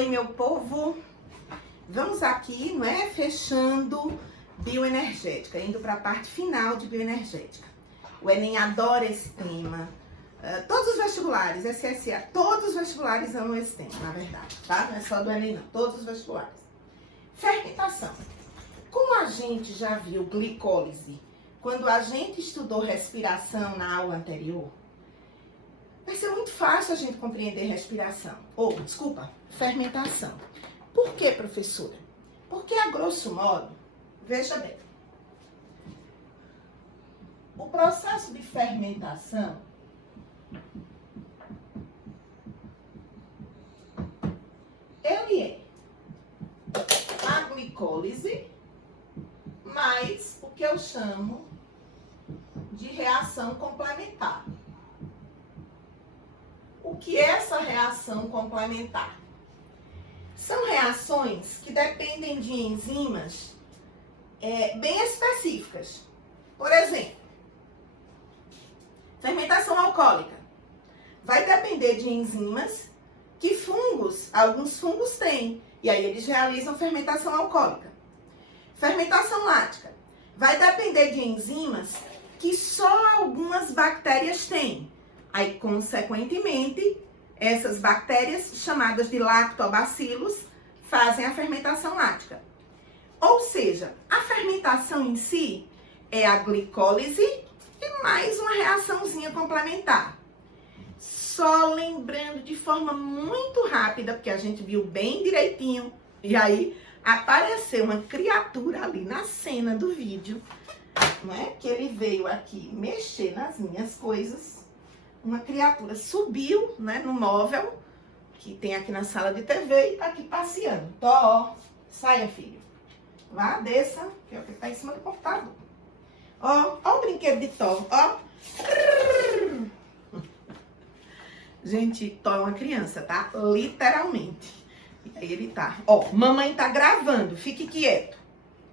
Oi, meu povo, vamos aqui, não é? Fechando bioenergética, indo para a parte final de bioenergética. O Enem adora esse tema. Todos os vestibulares, SSA, todos os vestibulares amam esse tema, na verdade, tá? Não é só do Enem, não, todos os vestibulares. Fermentação. Como a gente já viu glicólise, quando a gente estudou respiração na aula anterior, vai ser muito fácil a gente compreender respiração. Fermentação. Por que, professora? Porque, a grosso modo, veja bem, o processo de fermentação ele é a glicólise mais o que eu chamo de reação complementar. O que é essa reação complementar? São reações que dependem de enzimas bem específicas. Por exemplo, fermentação alcoólica vai depender de enzimas que alguns fungos têm, e aí eles realizam fermentação alcoólica. Fermentação lática vai depender de enzimas que só algumas bactérias têm. Aí, consequentemente, essas bactérias, chamadas de lactobacilos, fazem a fermentação lática. Ou seja, a fermentação em si é a glicólise e mais uma reaçãozinha complementar. Só lembrando de forma muito rápida, porque a gente viu bem direitinho, e aí apareceu uma criatura ali na cena do vídeo, não é? Que ele veio aqui mexer nas minhas coisas. Uma criatura subiu, né, no móvel que tem aqui na sala de TV e tá aqui passeando. Tó, saia, filho. Vá, desça, que é o que tá em cima do computador. Ó o brinquedo de Tó, ó. Gente, Tó é uma criança, tá? Literalmente. E aí ele tá. Ó, mamãe tá gravando, fique quieto.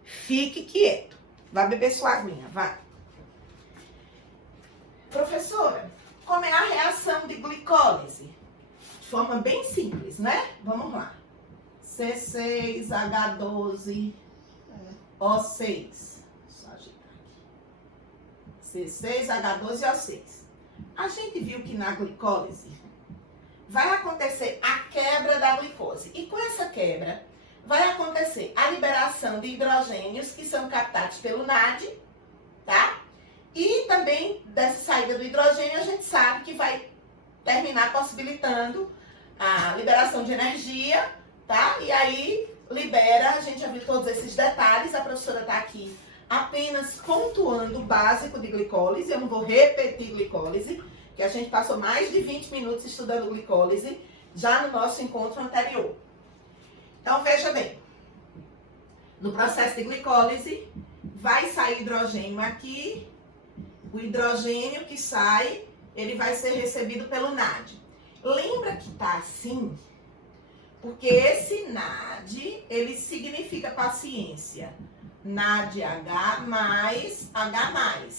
Fique quieto. Vai beber sua aguinha, vai. Professora, como é a reação de glicólise? De forma bem simples, né? Vamos lá. C6H12O6. Só ajeitar aqui. C6H12O6. A gente viu que na glicólise vai acontecer a quebra da glicose. E com essa quebra vai acontecer a liberação de hidrogênios que são captados pelo NAD, tá? E também dessa saída do hidrogênio a gente sabe que vai terminar possibilitando a liberação de energia, tá? E aí libera, a gente já viu todos esses detalhes, a professora tá aqui apenas pontuando o básico de glicólise, eu não vou repetir glicólise, que a gente passou mais de 20 minutos estudando glicólise já no nosso encontro anterior. Então veja bem, no processo de glicólise vai sair hidrogênio aqui. O hidrogênio que sai, ele vai ser recebido pelo NAD. Lembra que tá assim? Porque esse NAD, ele significa paciência. NADH mais H+.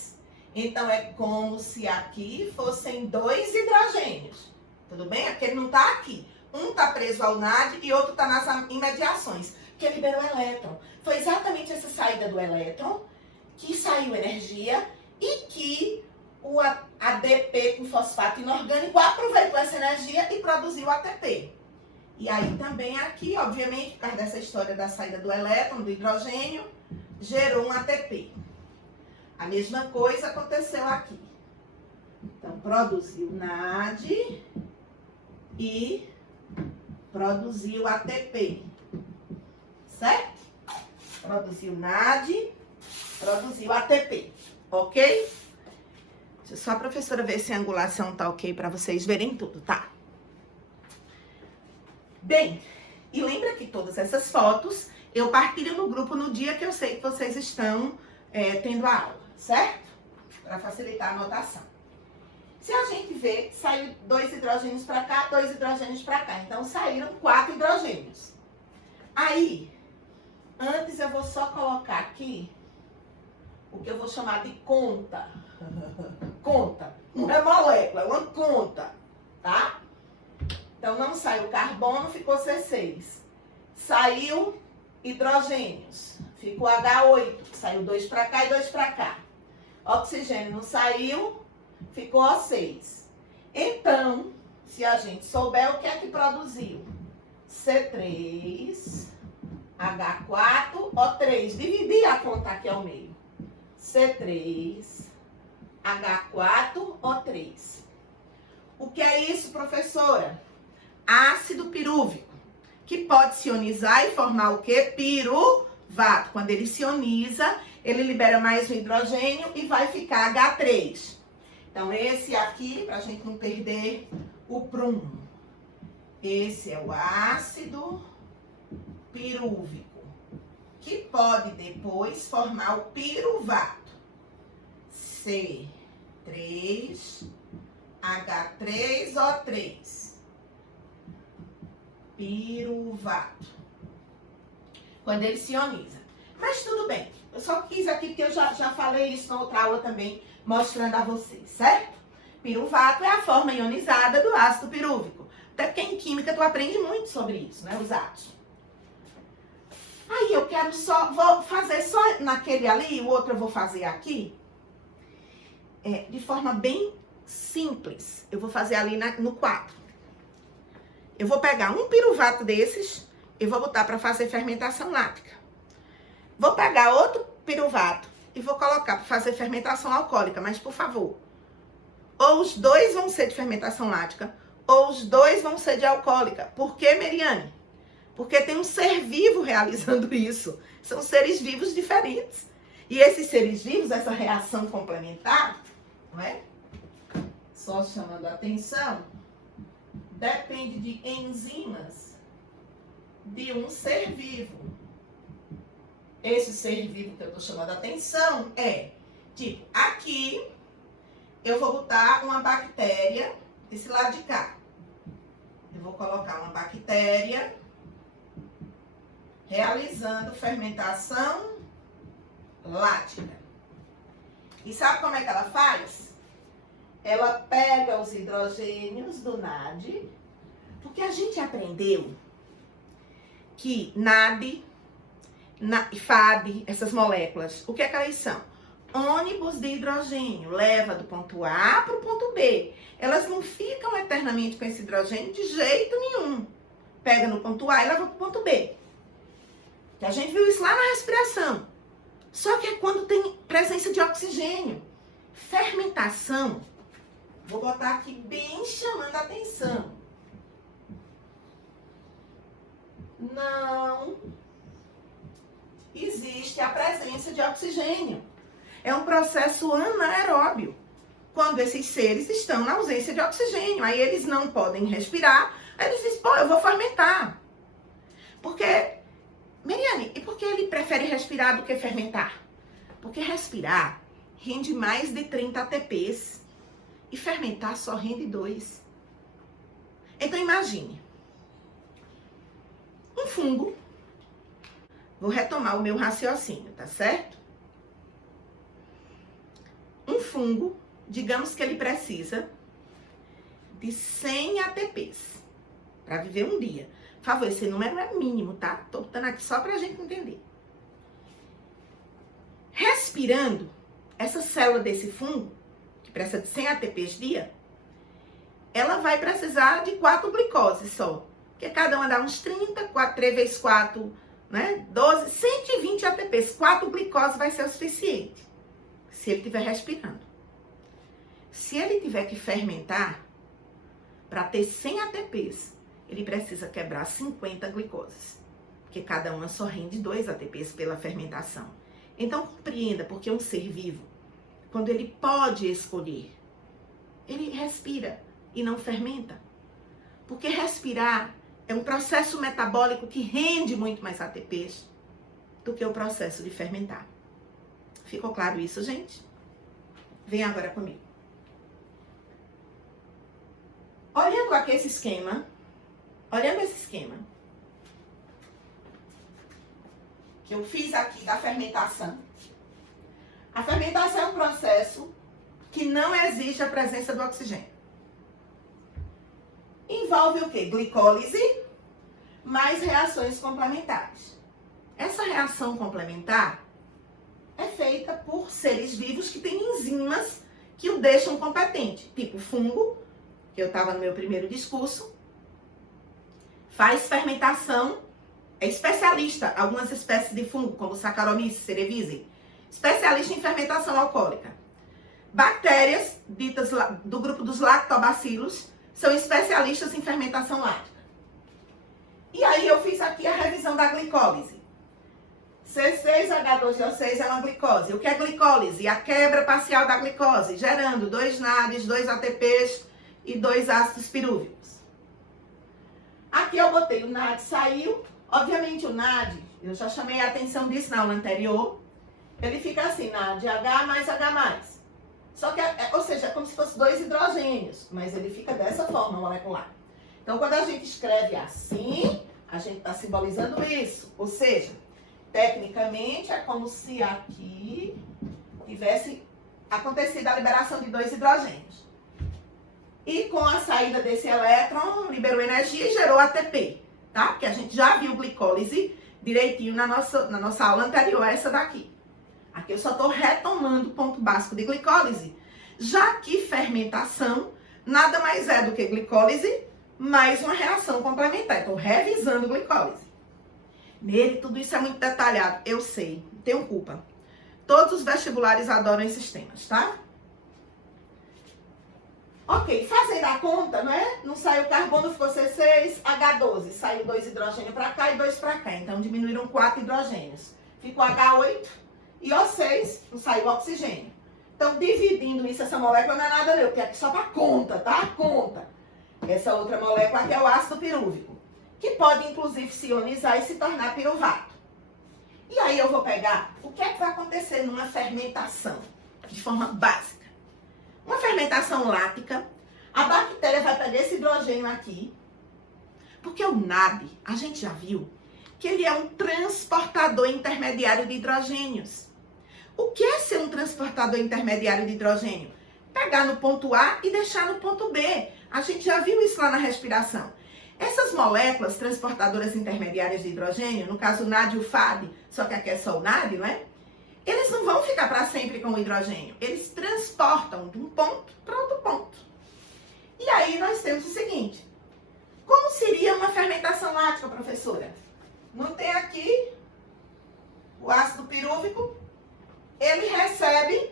Então, é como se aqui fossem dois hidrogênios. Tudo bem? Aquele não tá aqui. Um tá preso ao NAD e outro tá nas imediações, que liberou o elétron. Foi exatamente essa saída do elétron que saiu energia e que o ADP com fosfato inorgânico aproveitou essa energia e produziu ATP. E aí também aqui, obviamente, por causa dessa história da saída do elétron, do hidrogênio, gerou um ATP. A mesma coisa aconteceu aqui. Então, produziu NAD e produziu ATP. Certo? Produziu NAD, produziu ATP. Ok? Deixa só a professora ver se a angulação tá ok para vocês verem tudo, tá? Bem, e lembra que todas essas fotos eu partilho no grupo no dia que eu sei que vocês estão tendo a aula, certo? Para facilitar a anotação. Se a gente vê, saiu 2 hidrogênios para cá, 2 hidrogênios para cá. Então, saíram 4 hidrogênios. Aí, antes eu vou só colocar aqui o que eu vou chamar de conta. Conta. Não é molécula, é uma conta, tá? Então, não saiu carbono, ficou C6. Saiu hidrogênios, ficou H8. Saiu 2 para cá e 2 para cá. Oxigênio não saiu, ficou O6. Então, se a gente souber o que é que produziu, C3, H4, O3. Dividir a conta aqui ao meio. C3, H4, O3. O que é isso, professora? Ácido pirúvico, que pode se ionizar e formar o quê? Piruvato. Quando ele se ioniza, ele libera mais um hidrogênio e vai ficar H3. Então, esse aqui, para a gente não perder o prumo. Esse é o ácido pirúvico, que pode depois formar o piruvato. C3H3O3. Piruvato. Quando ele se ioniza. Mas tudo bem. Eu só quis aqui porque eu já falei isso na outra aula também, mostrando a vocês, certo? Piruvato é a forma ionizada do ácido pirúvico. Até porque em química tu aprende muito sobre isso, né? Os átomos. Aí eu quero vou fazer só naquele ali, o outro eu vou fazer aqui. De forma bem simples. Eu vou fazer ali no 4. Eu vou pegar um piruvato desses e vou botar para fazer fermentação lática. Vou pegar outro piruvato e vou colocar para fazer fermentação alcoólica, mas por favor, ou os dois vão ser de fermentação lática, ou os dois vão ser de alcoólica. Por quê, Meriane? Porque tem um ser vivo realizando isso. São seres vivos diferentes. E esses seres vivos, essa reação complementar, não é? Só chamando a atenção, depende de enzimas de um ser vivo. Esse ser vivo que eu estou chamando a atenção é, tipo, aqui eu vou botar uma bactéria desse lado de cá. Eu vou colocar uma bactéria realizando fermentação lática. E sabe como é que ela faz? Ela pega os hidrogênios do NAD, porque a gente aprendeu que NAD e FAD, essas moléculas, o que é que elas são? Ônibus de hidrogênio, leva do ponto A para o ponto B. Elas não ficam eternamente com esse hidrogênio de jeito nenhum. Pega no ponto A e leva para o ponto B. Que a gente viu isso lá na respiração. Só que é quando tem presença de oxigênio. Fermentação, vou botar aqui bem chamando a atenção. Não existe a presença de oxigênio. É um processo anaeróbio, quando esses seres estão na ausência de oxigênio. Aí eles não podem respirar, aí eles dizem, pô, eu vou fermentar. Porque, Meriane, e por que ele prefere respirar do que fermentar? Porque respirar rende mais de 30 ATPs e fermentar só rende 2. Então imagine, um fungo, vou retomar o meu raciocínio, tá certo? Um fungo, digamos que ele precisa de 100 ATPs para viver um dia. Por favor, esse número é mínimo, tá? Tô botando aqui só pra gente entender. Respirando, essa célula desse fungo, que precisa de 100 ATPs dia, ela vai precisar de 4 glicoses só. Porque cada uma dá uns 30, 3 vezes 4, né? 12, 120 ATPs. 4 glicoses vai ser o suficiente, se ele estiver respirando. Se ele tiver que fermentar, para ter 100 ATPs, ele precisa quebrar 50 glicoses. Porque cada uma só rende 2 ATPs pela fermentação. Então, compreenda, porque um ser vivo, quando ele pode escolher, ele respira e não fermenta. Porque respirar é um processo metabólico que rende muito mais ATPs do que o processo de fermentar. Ficou claro isso, gente? Vem agora comigo. Olhando aqui esse esquema, que eu fiz aqui da fermentação. A fermentação é um processo que não exige a presença do oxigênio. envolve o quê? Glicólise mais reações complementares. Essa reação complementar é feita por seres vivos que têm enzimas que o deixam competente, tipo fungo, que eu estava no meu primeiro discurso, faz fermentação, é especialista, algumas espécies de fungo, como Saccharomyces cerevisiae, especialista em fermentação alcoólica. Bactérias, ditas do grupo dos lactobacilos, são especialistas em fermentação láctica. E aí eu fiz aqui a revisão da glicólise. C6H12O6 é uma glicose. O que é glicólise? A quebra parcial da glicose, gerando 2 NADs, 2 ATPs e 2 ácidos pirúvicos. Aqui eu botei o NAD, saiu. Obviamente o NAD, eu já chamei a atenção disso na aula anterior. Ele fica assim, NADH mais H+. Só que, ou seja, é como se fosse 2 hidrogênios, mas ele fica dessa forma molecular. Então, quando a gente escreve assim, a gente está simbolizando isso. Ou seja, tecnicamente, é como se aqui tivesse acontecido a liberação de 2 hidrogênios. E com a saída desse elétron, liberou energia e gerou ATP, tá? Porque a gente já viu glicólise direitinho na nossa aula anterior a essa daqui. Aqui eu só estou retomando o ponto básico de glicólise, já que fermentação nada mais é do que glicólise mais uma reação complementar. Estou revisando glicólise. Nele, tudo isso é muito detalhado, eu sei, não tenho culpa. Todos os vestibulares adoram esses temas, tá? Ok, fazendo a conta, né? Não saiu carbono, ficou C6H12. Saiu 2 hidrogênios para cá e 2 para cá. Então, diminuíram 4 hidrogênios. Ficou H8 e O6, não saiu oxigênio. Então, dividindo isso, essa molécula não é nada meu, porque é só para conta, tá? Conta. Essa outra molécula aqui é o ácido pirúvico, que pode, inclusive, se ionizar e se tornar piruvato. E aí eu vou pegar o que é que vai acontecer numa fermentação, de forma básica. Uma fermentação lática, a bactéria vai pegar esse hidrogênio aqui, porque o NAD, a gente já viu, que ele é um transportador intermediário de hidrogênios. O que é ser um transportador intermediário de hidrogênio? Pegar no ponto A e deixar no ponto B. A gente já viu isso lá na respiração. Essas moléculas transportadoras intermediárias de hidrogênio, no caso o NAD e o FAD, só que aqui é só o NAD, não é? Eles não vão ficar para sempre com o hidrogênio. Eles transportam de um ponto para outro ponto. E aí nós temos o seguinte. Como seria uma fermentação lática, professora? Não tem aqui o ácido pirúvico. Ele recebe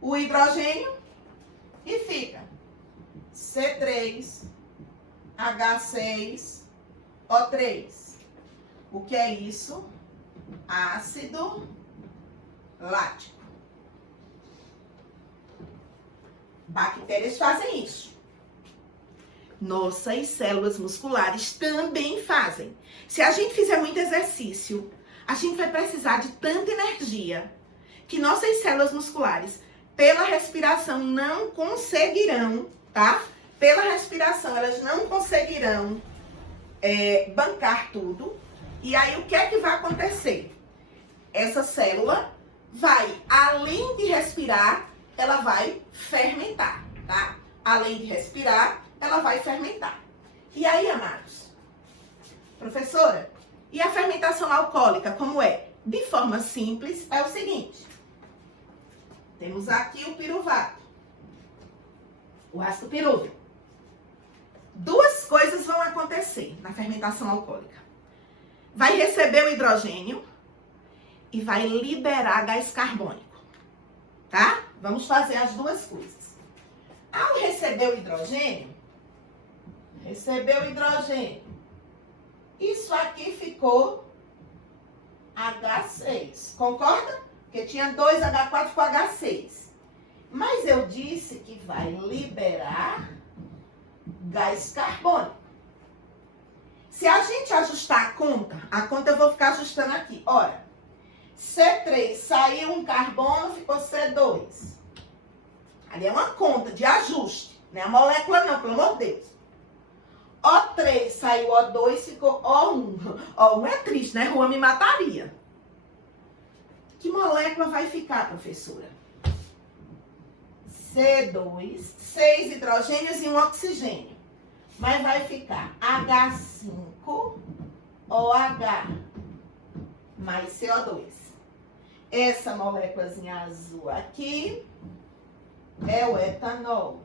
o hidrogênio e fica C3H6O3. O que é isso? Ácido lático. Bactérias fazem isso. Nossas células musculares também fazem. Se a gente fizer muito exercício, a gente vai precisar de tanta energia que nossas células musculares, pela respiração, não conseguirão, tá? Pela respiração, elas não conseguirão bancar tudo. E aí, o que é que vai acontecer? Essa célula vai, além de respirar, ela vai fermentar, tá? Além de respirar, ela vai fermentar. E aí, amados? Professora, e a fermentação alcoólica, como é? De forma simples, é o seguinte. Temos aqui o piruvato, o ácido pirúvico. Duas coisas vão acontecer na fermentação alcoólica. Vai receber o hidrogênio e vai liberar gás carbônico, tá? Vamos fazer as duas coisas. Ao receber o hidrogênio, isso aqui ficou H6, concorda? Porque tinha 2H4 com H6. Mas eu disse que vai liberar gás carbônico. Se a gente ajustar a conta eu vou ficar ajustando aqui. Ora, C3 saiu um carbono, ficou C2. Ali é uma conta de ajuste, não é a molécula não, pelo amor de Deus. O3 saiu O2, ficou O1. O1 é triste, né? Rua me mataria. Que molécula vai ficar, professora? C2, 6 hidrogênios e um oxigênio. Mas vai ficar H5OH mais CO2. Essa moléculazinha azul aqui é o etanol.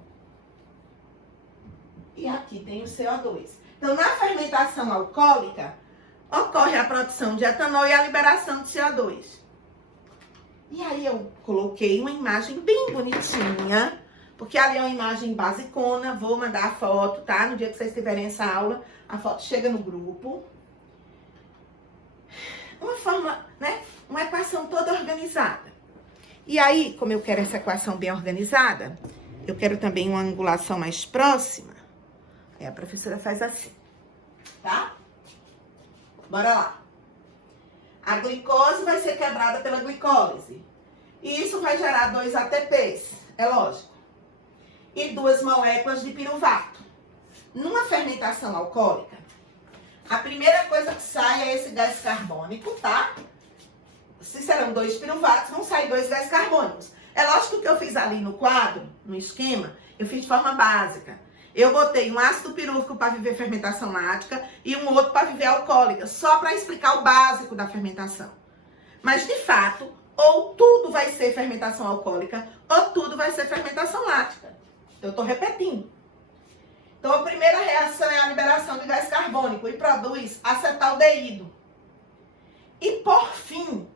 E aqui tem o CO2. Então, na fermentação alcoólica, ocorre a produção de etanol e a liberação de CO2. E aí eu coloquei uma imagem bem bonitinha, porque ali é uma imagem basicona, vou mandar a foto, tá? No dia que vocês tiverem essa aula, a foto chega no grupo. Uma forma, né? Uma equação toda organizada. E aí, como eu quero essa equação bem organizada, eu quero também uma angulação mais próxima. Aí a professora faz assim, tá? Bora lá. A glicose vai ser quebrada pela glicólise. E isso vai gerar 2 ATPs, é lógico. E 2 moléculas de piruvato. Numa fermentação alcoólica, a primeira coisa que sai é esse gás carbônico, tá? Se serão 2 piruvatos, vão sair 2 gás carbônicos. É lógico que eu fiz ali no quadro, no esquema, eu fiz de forma básica. Eu botei um ácido pirúvico para viver fermentação lática e um outro para viver alcoólica, só para explicar o básico da fermentação. Mas, de fato, ou tudo vai ser fermentação alcoólica, ou tudo vai ser fermentação lática. Eu estou repetindo. Então, a primeira reação é a liberação de gás carbônico e produz acetaldeído. E, por fim,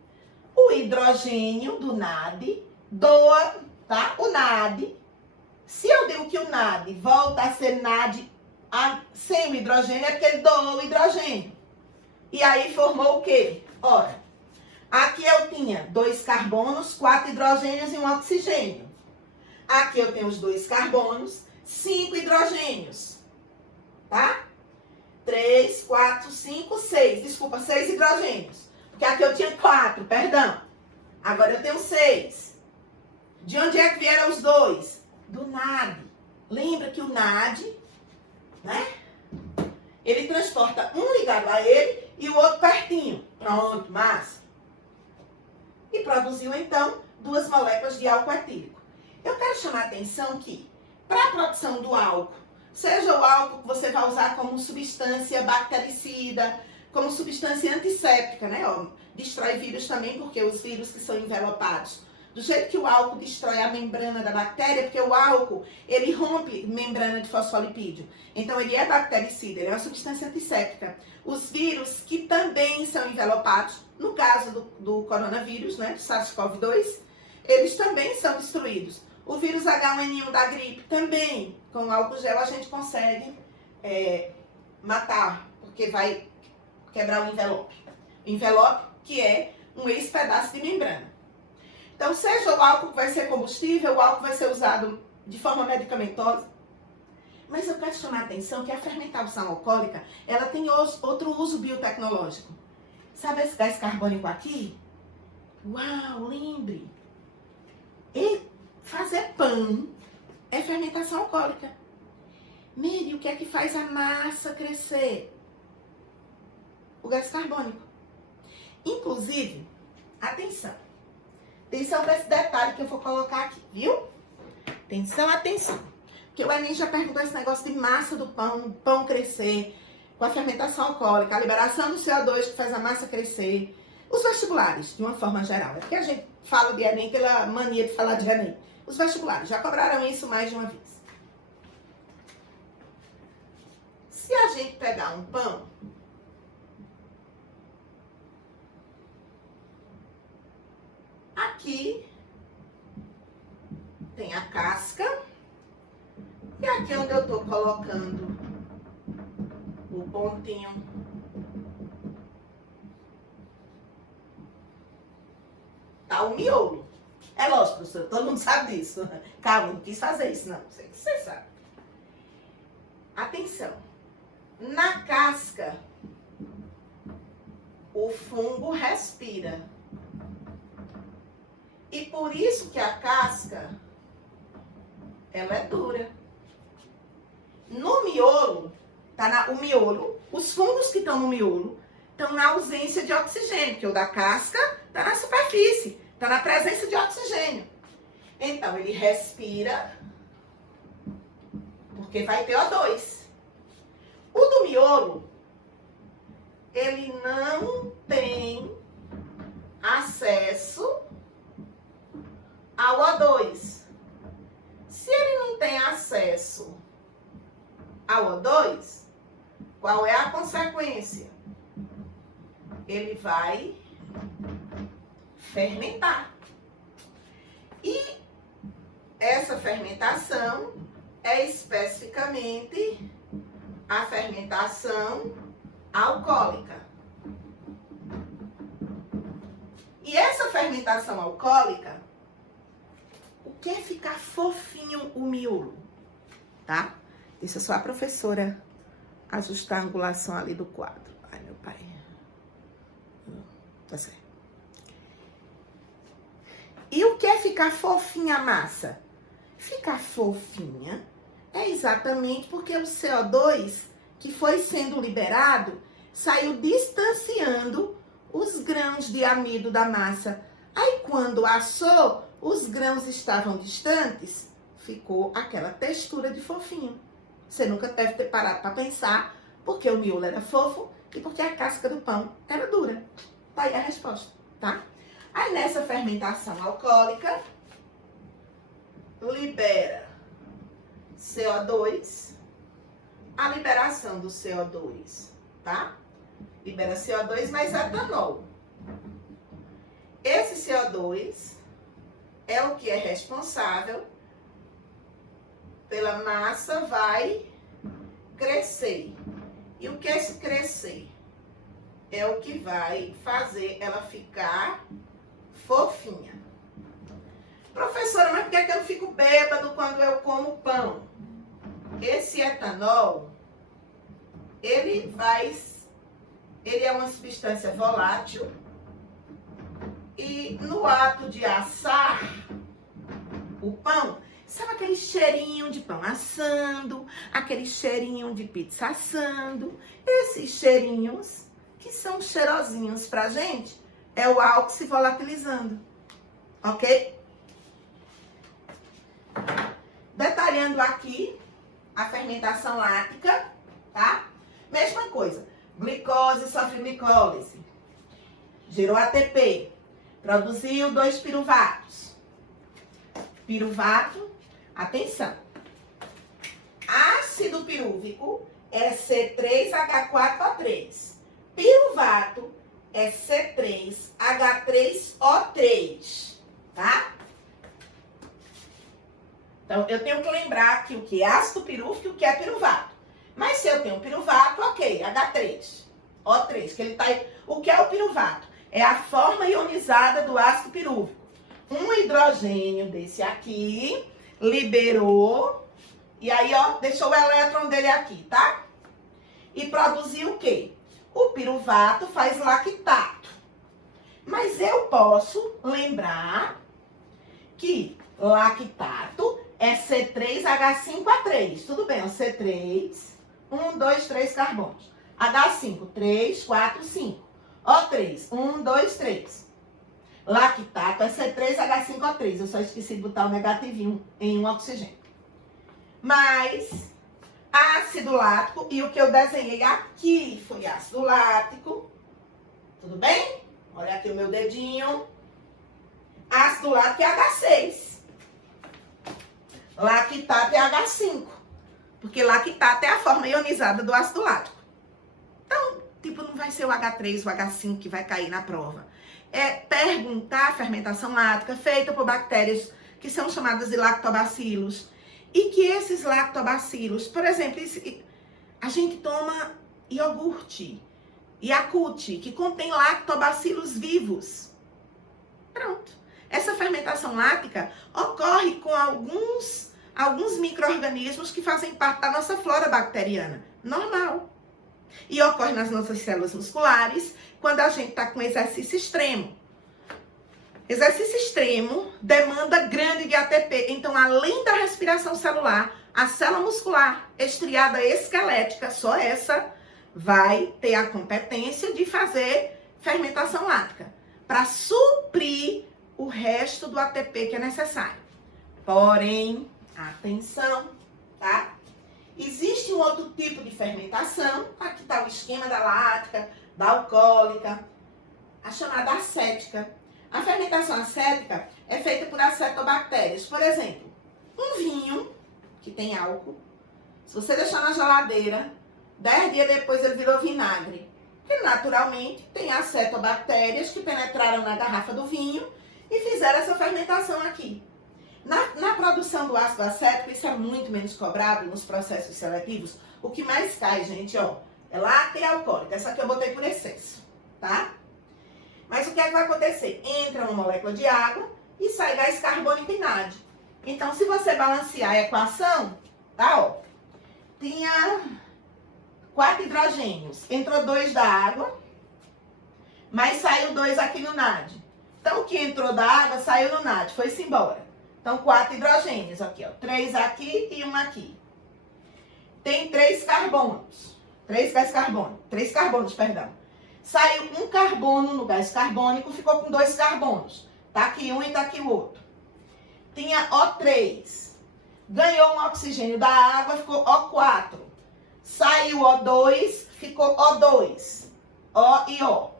o hidrogênio do NAD doa, tá? O NAD. Se eu digo que o NAD volta a ser NAD sem o hidrogênio, é porque ele doou o hidrogênio. E aí formou o quê? Ora, aqui eu tinha 2 carbonos, 4 hidrogênios e um oxigênio. Aqui eu tenho os 2 carbonos, 5 hidrogênios. Tá? 3, 4, 5, 6. Desculpa, 6 hidrogênios. Porque aqui eu tinha 4, perdão. Agora eu tenho 6. De onde é que vieram os 2? Do NAD. Lembra que o NAD, né? Ele transporta um ligado a ele e o outro pertinho. Pronto, massa. E produziu, então, 2 moléculas de álcool etílico. Eu quero chamar a atenção que, para a produção do álcool, seja o álcool que você vai usar como substância bactericida, como substância antisséptica, né? Ó, destrói vírus também, porque os vírus que são envelopados, do jeito que o álcool destrói a membrana da bactéria, porque o álcool, ele rompe membrana de fosfolipídio. Então, ele é bactericida, ele é uma substância antisséptica. Os vírus que também são envelopados, no caso do coronavírus, né, do SARS-CoV-2, eles também são destruídos. O vírus H1N1 da gripe também, com o álcool gel, a gente consegue matar, porque vai quebrar o envelope. O envelope, que é um ex-pedaço de membrana. Então, seja o álcool que vai ser combustível, o álcool vai ser usado de forma medicamentosa. Mas eu quero chamar a atenção que a fermentação alcoólica, ela tem outro uso biotecnológico. Sabe esse gás carbônico aqui? Uau, lembre! E fazer pão é fermentação alcoólica. Mire, o que é que faz a massa crescer? O gás carbônico. Inclusive, atenção. Atenção para esse detalhe que eu vou colocar aqui, viu? Atenção, atenção. Porque o Enem já perguntou esse negócio de massa do pão, o pão crescer, com a fermentação alcoólica, a liberação do CO2 que faz a massa crescer. Os vestibulares, de uma forma geral. É porque a gente fala de Enem pela mania de falar de Enem. Os vestibulares já cobraram isso mais de uma vez. Se a gente pegar um pão, aqui tem a casca. E aqui onde eu tô colocando o pontinho tá o miolo. É lógico, professor, todo mundo sabe disso. Calma, não quis fazer isso, não. Sei que você sabe. Atenção. Na casca, o fungo respira. E por isso que a casca, ela é dura. No miolo, o miolo, os fungos que estão no miolo, estão na ausência de oxigênio, porque o da casca está na superfície, está na presença de oxigênio. Então, ele respira, porque vai ter O2. O do miolo, ele não tem acesso ao O2. Se ele não tem acesso ao O2, qual é a consequência? Ele vai fermentar. E essa fermentação é especificamente a fermentação alcoólica. E essa fermentação alcoólica, o que é ficar fofinho o miolo, tá? Deixa só a professora ajustar a angulação ali do quadro. Ai, meu pai. Tá certo. E o que é ficar fofinha a massa? Ficar fofinha é exatamente porque o CO2 que foi sendo liberado saiu distanciando os grãos de amido da massa. Aí quando assou, os grãos estavam distantes, ficou aquela textura de fofinho. Você nunca deve ter parado para pensar porque o miolo era fofo e porque a casca do pão era dura. Tá aí a resposta, tá? Aí nessa fermentação alcoólica, libera CO2, a liberação do CO2, tá? Libera CO2 mais etanol. Esse CO2 é o que é responsável pela massa vai crescer. E o que é esse crescer? É o que vai fazer ela ficar fofinha. Professora, mas por que é que eu fico bêbado quando eu como pão? Esse etanol, ele é uma substância volátil e no ato de assar o pão, sabe aquele cheirinho de pão assando, aquele cheirinho de pizza assando, esses cheirinhos que são cheirosinhos pra gente, é o álcool se volatilizando, ok? Detalhando aqui a fermentação láctica, tá? Mesma coisa, glicose sofre glicólise, gerou ATP, produziu 2 piruvatos. Piruvato, atenção, ácido pirúvico é C3H4O3, piruvato é C3H3O3, tá? Então, eu tenho que lembrar que o que é ácido pirúvico e o que é piruvato. Mas se eu tenho piruvato, ok, H3, O3, que ele tá aí. O que é o piruvato? É a forma ionizada do ácido pirúvico. Um hidrogênio desse aqui, liberou, e aí, ó, deixou o elétron dele aqui, tá? E produziu o quê? O piruvato faz lactato. Mas eu posso lembrar que lactato é C3H5A3. Tudo bem, ó, C3, 1, 2, 3 carbonos. H5, 3, 4, 5. O3, 1, 2, 3. Lactato é C3H5O3. Eu só esqueci de botar o negativinho em um oxigênio. Mas ácido lático, e o que eu desenhei aqui foi ácido lático. Tudo bem? Olha aqui o meu dedinho. Ácido lático é H6. Lactato é H5. Porque lactato é a forma ionizada do ácido lático. Então, tipo, não vai ser o H3, o H5 que vai cair na prova. É perguntar a fermentação lática feita por bactérias que são chamadas de lactobacilos. E que esses lactobacilos, por exemplo, a gente toma iogurte, Yakult, que contém lactobacilos vivos. Pronto. Essa fermentação lática ocorre com alguns micro-organismos que fazem parte da nossa flora bacteriana. Normal. E ocorre nas nossas células musculares quando a gente está com exercício extremo. Exercício extremo demanda grande de ATP. Então, além da respiração celular, a célula muscular estriada esquelética, só essa, vai ter a competência de fazer fermentação lática para suprir o resto do ATP que é necessário. Porém, atenção, tá? Existe um outro tipo de fermentação, aqui está o esquema da lática, da alcoólica, a chamada acética. A fermentação acética é feita por acetobactérias. Por exemplo, um vinho que tem álcool, se você deixar na geladeira, 10 dias depois ele virou vinagre. Porque naturalmente tem acetobactérias que penetraram na garrafa do vinho e fizeram essa fermentação aqui. Na produção do ácido acético, isso é muito menos cobrado nos processos seletivos. O que mais cai, gente, ó, é láctea e alcoólica. Essa aqui eu botei por excesso, tá? Mas o que é que vai acontecer? Entra uma molécula de água e sai gás carbônico e NAD. Então, se você balancear a equação, tá, ó, tinha 4 hidrogênios. Entrou 2 da água, mas saiu 2 aqui no NAD. Então, o que entrou da água saiu no NAD, foi-se embora. Então, 4 hidrogênios aqui, ó. 3 aqui e 1 aqui. Tem 3 carbonos. 3 carbonos, perdão. Saiu um carbono no gás carbônico, ficou com 2 carbonos. Tá aqui um e tá aqui o outro. Tinha O3. Ganhou um oxigênio da água, ficou O4. Saiu O2, ficou O2. O e O.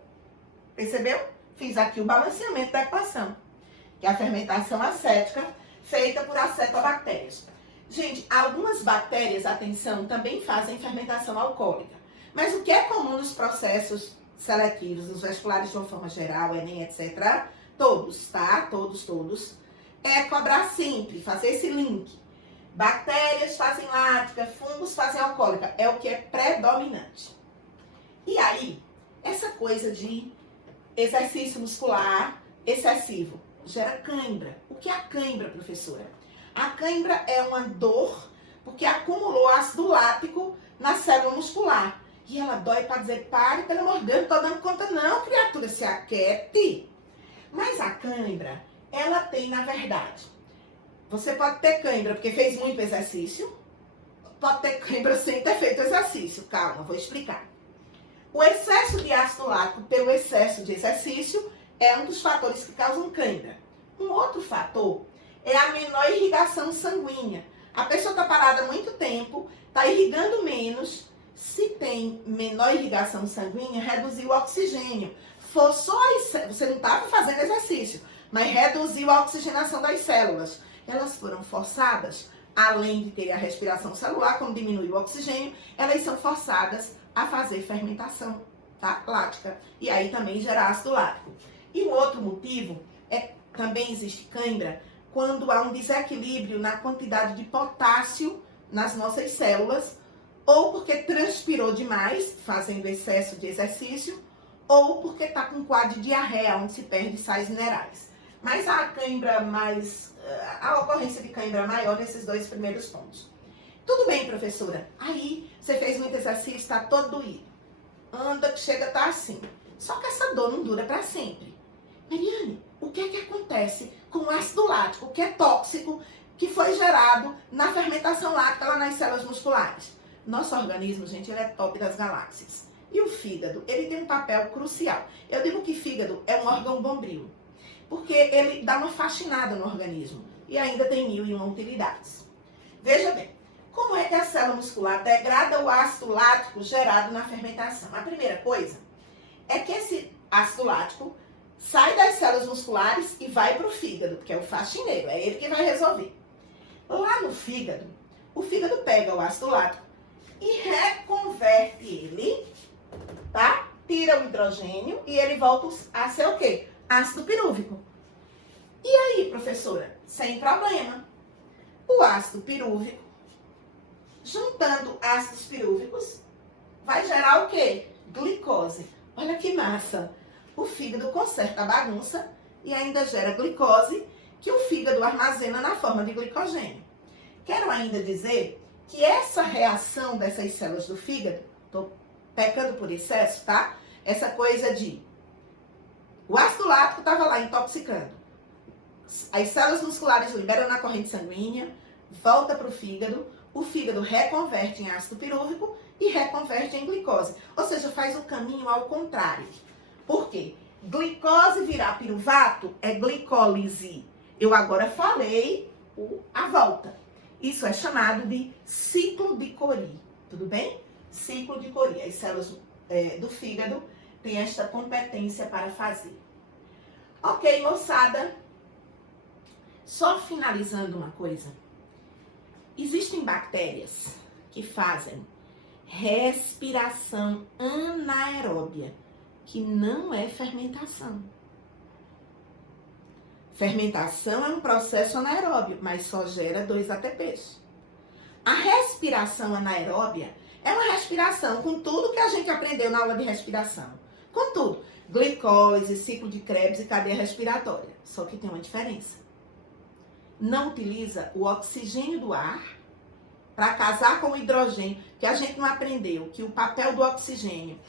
Percebeu? Fiz aqui o balanceamento da equação, que é a fermentação acética, feita por acetobactérias. Gente, algumas bactérias, atenção, também fazem fermentação alcoólica. Mas o que é comum nos processos seletivos, nos vestibulares de uma forma geral, Enem, etc., todos, tá? Todos, é cobrar sempre, fazer esse link. Bactérias fazem lática, fungos fazem alcoólica. É o que é predominante. E aí, essa coisa de exercício muscular excessivo gera cãibra. O que é a cãibra, professora? A cãibra é uma dor porque acumulou ácido lático na célula muscular. E ela dói para dizer, pare, pelo amor de Deus, não tô dando conta não, criatura, se aquiete. Mas a cãibra, ela tem, na verdade, você pode ter cãibra porque fez muito exercício, pode ter cãibra sem ter feito exercício. Calma, vou explicar. O excesso de ácido lático pelo excesso de exercício é um dos fatores que causam cãibra. Um outro fator é a menor irrigação sanguínea. A pessoa está parada há muito tempo, está irrigando menos. Se tem menor irrigação sanguínea, reduziu o oxigênio. Forçou você não estava fazendo exercício, mas reduziu a oxigenação das células. Elas foram forçadas, além de ter a respiração celular, como diminui o oxigênio, elas são forçadas a fazer fermentação, tá? Lática. E aí também gera ácido lático. E o outro motivo é também existe cãibra quando há um desequilíbrio na quantidade de potássio nas nossas células, ou porque transpirou demais, fazendo excesso de exercício, ou porque está com quadro de diarreia, onde se perde sais minerais. Mas a cãibra a ocorrência de cãibra maior nesses 2 primeiros pontos. Tudo bem, professora. Aí, você fez muito exercício, está todo doído. Anda, que chega, tá assim. Só que essa dor não dura para sempre. Mariane, o que é que acontece com o ácido lático, que é tóxico, que foi gerado na fermentação lática lá nas células musculares? Nosso organismo, gente, ele é top das galáxias. E o fígado, ele tem um papel crucial. Eu digo que fígado é um órgão bombril, porque ele dá uma faxinada no organismo e ainda tem 1001 utilidades. Veja bem, como é que a célula muscular degrada o ácido lático gerado na fermentação? A primeira coisa é que esse ácido lático sai das células musculares e vai para o fígado, que é o faxineiro, é ele que vai resolver. Lá no fígado, o fígado pega o ácido lático e reconverte ele, tá? Tira o hidrogênio e ele volta a ser o quê? Ácido pirúvico. E aí, professora? Sem problema. O ácido pirúvico, juntando ácidos pirúvicos, vai gerar o quê? Glicose. Olha que massa. O fígado conserta a bagunça e ainda gera glicose, que o fígado armazena na forma de glicogênio. Quero ainda dizer que essa reação dessas células do fígado, estou pecando por excesso, tá? Essa coisa de o ácido lático estava lá intoxicando. As células musculares liberam na corrente sanguínea, volta para o fígado reconverte em ácido pirúvico e reconverte em glicose. Ou seja, faz o caminho ao contrário. Por quê? Glicose virar piruvato é glicólise. Eu agora falei a volta. Isso é chamado de ciclo de Cori, tudo bem? Ciclo de Cori. As células do fígado têm esta competência para fazer. Ok, moçada. Só finalizando uma coisa. Existem bactérias que fazem respiração anaeróbia, que não é fermentação. Fermentação é um processo anaeróbio, mas só gera 2 ATPs. A respiração anaeróbia é uma respiração com tudo que a gente aprendeu na aula de respiração. Com tudo. Glicólise, ciclo de Krebs e cadeia respiratória. Só que tem uma diferença. Não utiliza o oxigênio do ar para casar com o hidrogênio, que a gente não aprendeu que o papel do oxigênio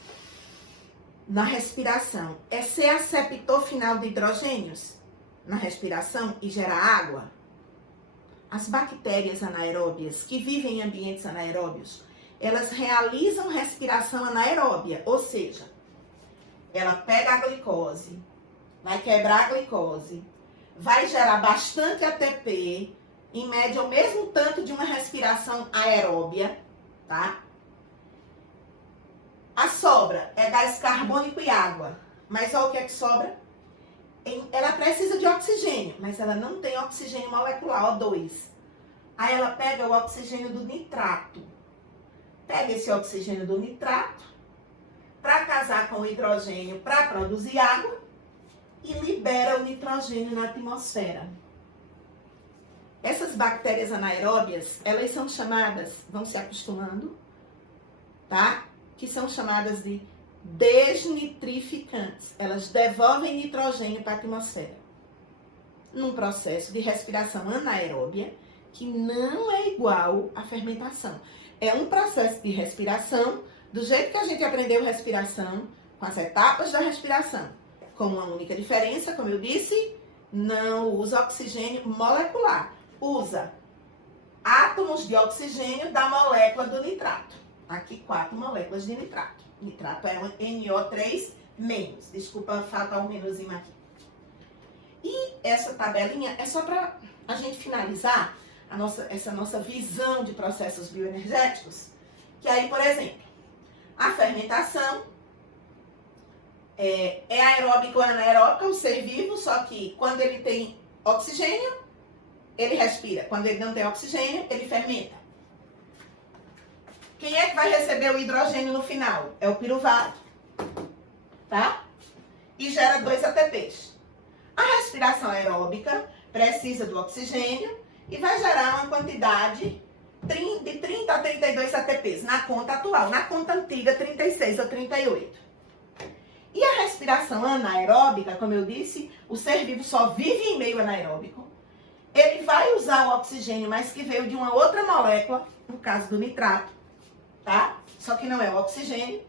na respiração é ser aceptor final de hidrogênios na respiração e gerar água. As bactérias anaeróbias que vivem em ambientes anaeróbios, elas realizam respiração anaeróbia, ou seja, ela pega a glicose, vai quebrar a glicose, vai gerar bastante ATP, em média o mesmo tanto de uma respiração aeróbia, tá? A sobra é gás carbônico e água, mas olha o que é que sobra? Ela precisa de oxigênio, mas ela não tem oxigênio molecular, O2. Aí ela pega o oxigênio do nitrato. Pega esse oxigênio do nitrato para casar com o hidrogênio para produzir água e libera o nitrogênio na atmosfera. Essas bactérias anaeróbias, elas são chamadas, vão se acostumando, tá? Que são chamadas de desnitrificantes. Elas devolvem nitrogênio para a atmosfera. Num processo de respiração anaeróbia, que não é igual à fermentação. É um processo de respiração, do jeito que a gente aprendeu respiração, com as etapas da respiração. Com uma única diferença, como eu disse, não usa oxigênio molecular. Usa átomos de oxigênio da molécula do nitrato. Aqui 4 moléculas de nitrato. Nitrato é um NO3-. Desculpa, falta um menuzinho aqui. E essa tabelinha é só para a gente finalizar essa nossa visão de processos bioenergéticos. Que aí, por exemplo, a fermentação é aeróbica ou anaeróbica, o ser vivo, só que quando ele tem oxigênio, ele respira. Quando ele não tem oxigênio, ele fermenta. Quem é que vai receber o hidrogênio no final? É o piruvato, tá? E gera 2 ATPs. A respiração aeróbica precisa do oxigênio e vai gerar uma quantidade de 30 a 32 ATPs na conta atual. Na conta antiga, 36 ou 38. E a respiração anaeróbica, como eu disse, o ser vivo só vive em meio anaeróbico. Ele vai usar o oxigênio, mas que veio de uma outra molécula, no caso do nitrato, tá? Só que não é o oxigênio.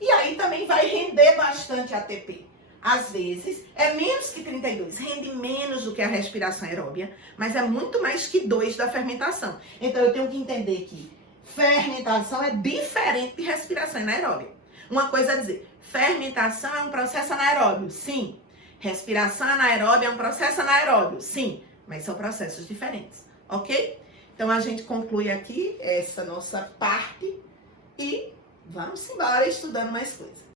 E aí também vai render bastante ATP. Às vezes, é menos que 32, rende menos do que a respiração aeróbia, mas é muito mais que 2 da fermentação. Então, eu tenho que entender que fermentação é diferente de respiração anaeróbia. Uma coisa a dizer, fermentação é um processo anaeróbio, sim. Respiração anaeróbia é um processo anaeróbio, sim. Mas são processos diferentes, ok? Então, a gente conclui aqui essa nossa parte e vamos embora estudando mais coisas.